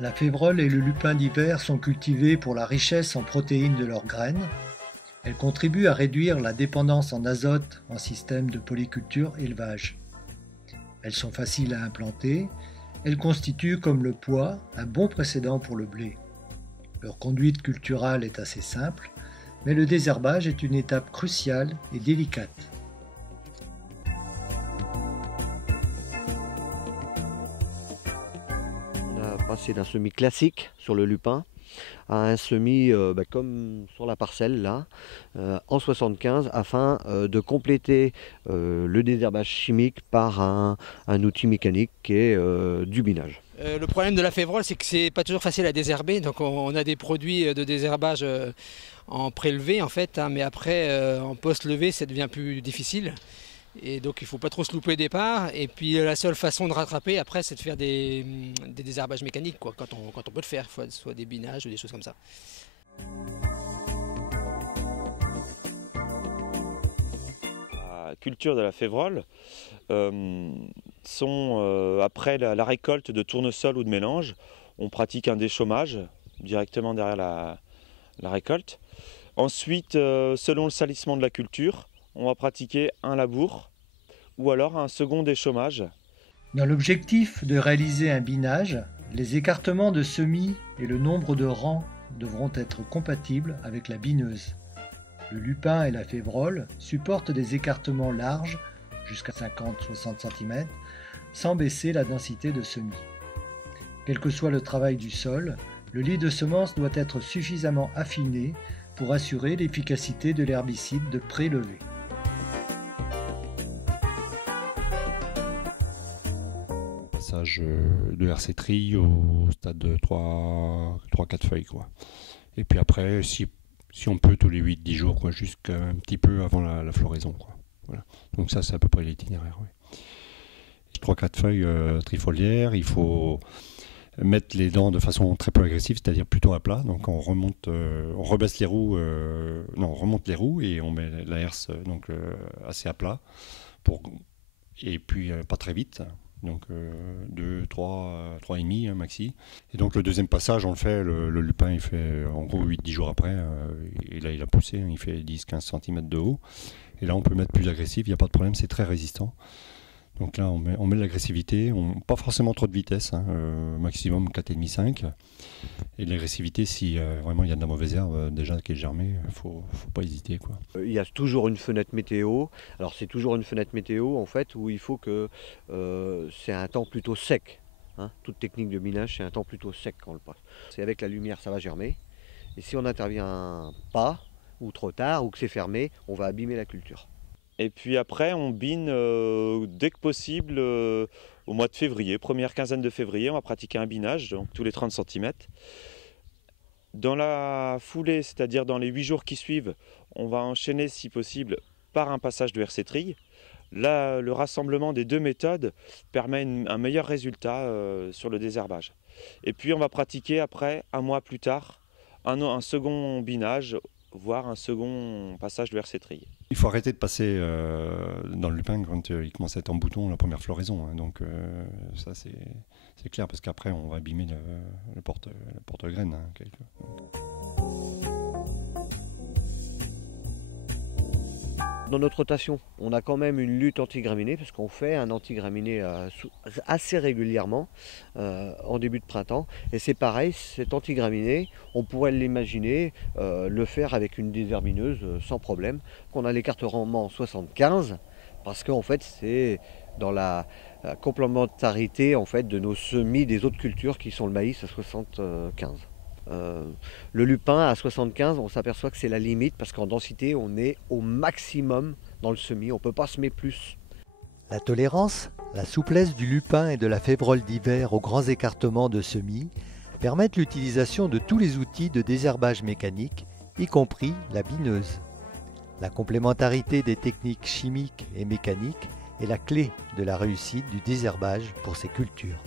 La févrole et le lupin d'hiver sont cultivés pour la richesse en protéines de leurs graines. Elles contribuent à réduire la dépendance en azote en système de polyculture-élevage. Elles sont faciles à implanter. Elles constituent, comme le pois, un bon précédent pour le blé. Leur conduite culturale est assez simple, mais le désherbage est une étape cruciale et délicate. On a passé d'un semis classique sur le lupin à un semis comme sur la parcelle là, en 75, afin de compléter le désherbage chimique par un outil mécanique qui est du binage. Le problème de la févrole, c'est que c'est pas toujours facile à désherber, donc on a des produits de désherbage en prélevé en fait, hein, mais après en post-levé ça devient plus difficile. Et donc il ne faut pas trop se louper au départ. Et puis la seule façon de rattraper après, c'est de faire des désherbages mécaniques, quoi, quand on peut le faire, soit des binages ou des choses comme ça. La culture de la févrole sont après la récolte de tournesol ou de mélange, on pratique un déchômage directement derrière la récolte. Ensuite, selon le salissement de la culture, on va pratiquer un labour ou alors un second déchômage. Dans l'objectif de réaliser un binage, les écartements de semis et le nombre de rangs devront être compatibles avec la bineuse. Le lupin et la févrole supportent des écartements larges, jusqu'à 50-60 cm, sans baisser la densité de semis. Quel que soit le travail du sol, le lit de semences doit être suffisamment affiné pour assurer l'efficacité de l'herbicide de prélevé. Passage de RC tri au stade de 3-4 feuilles, quoi. Et puis après, si on peut, tous les 8-10 jours, quoi, jusqu'à un petit peu avant la floraison, quoi. Voilà. Donc ça, c'est à peu près l'itinéraire. Ouais. 3-4 feuilles trifoliaires, il faut mettre les dents de façon très peu agressive, c'est-à-dire plutôt à plat. Donc on remonte, on rebaisse les roues, on remonte les roues et on met la herse assez à plat, et puis pas très vite. Donc 2, 3, 3,5 maxi. Et donc le deuxième passage, on le fait, le lupin il fait en gros 8-10 jours après, et là il a poussé, il fait 10-15 cm de haut. Et là on peut mettre plus agressif, il n'y a pas de problème, c'est très résistant. Donc là on met de l'agressivité, pas forcément trop de vitesse, hein, maximum 4,5-5. Et de l'agressivité, si vraiment il y a de la mauvaise herbe déjà qui est germée, faut pas hésiter, quoi. Il y a toujours une fenêtre météo. Alors c'est toujours une fenêtre météo en fait où il faut que c'est un temps plutôt sec. Hein. Toute technique de binage, c'est un temps plutôt sec quand on le passe. C'est avec la lumière, ça va germer. Et si on n'intervient pas, ou trop tard, ou que c'est fermé, on va abîmer la culture. Et puis après, on bine dès que possible au mois de février, première quinzaine de février, on va pratiquer un binage, donc tous les 30 cm. Dans la foulée, c'est-à-dire dans les 8 jours qui suivent, on va enchaîner si possible par un passage de RC tri. Là, le rassemblement des deux méthodes permet un meilleur résultat sur le désherbage. Et puis on va pratiquer après, un mois plus tard, un second binage, voire un second passage de RC tri. Il faut arrêter de passer dans le lupin quand il commence à être en bouton la première floraison. Hein. Donc ça c'est clair, parce qu'après on va abîmer le porte-graines. Hein, Dans notre rotation, on a quand même une lutte anti-graminée, parce qu'on fait un anti-graminé assez régulièrement en début de printemps. Et c'est pareil, cet anti-graminé, on pourrait l'imaginer le faire avec une désherbineuse sans problème. On a l'écartement 75, parce qu'en fait c'est dans la complémentarité en fait, de nos semis des autres cultures qui sont le maïs à 75. Le lupin à 75, on s'aperçoit que c'est la limite parce qu'en densité, on est au maximum dans le semis, on ne peut pas semer plus. La tolérance, la souplesse du lupin et de la févrole d'hiver aux grands écartements de semis permettent l'utilisation de tous les outils de désherbage mécanique, y compris la bineuse. La complémentarité des techniques chimiques et mécaniques est la clé de la réussite du désherbage pour ces cultures.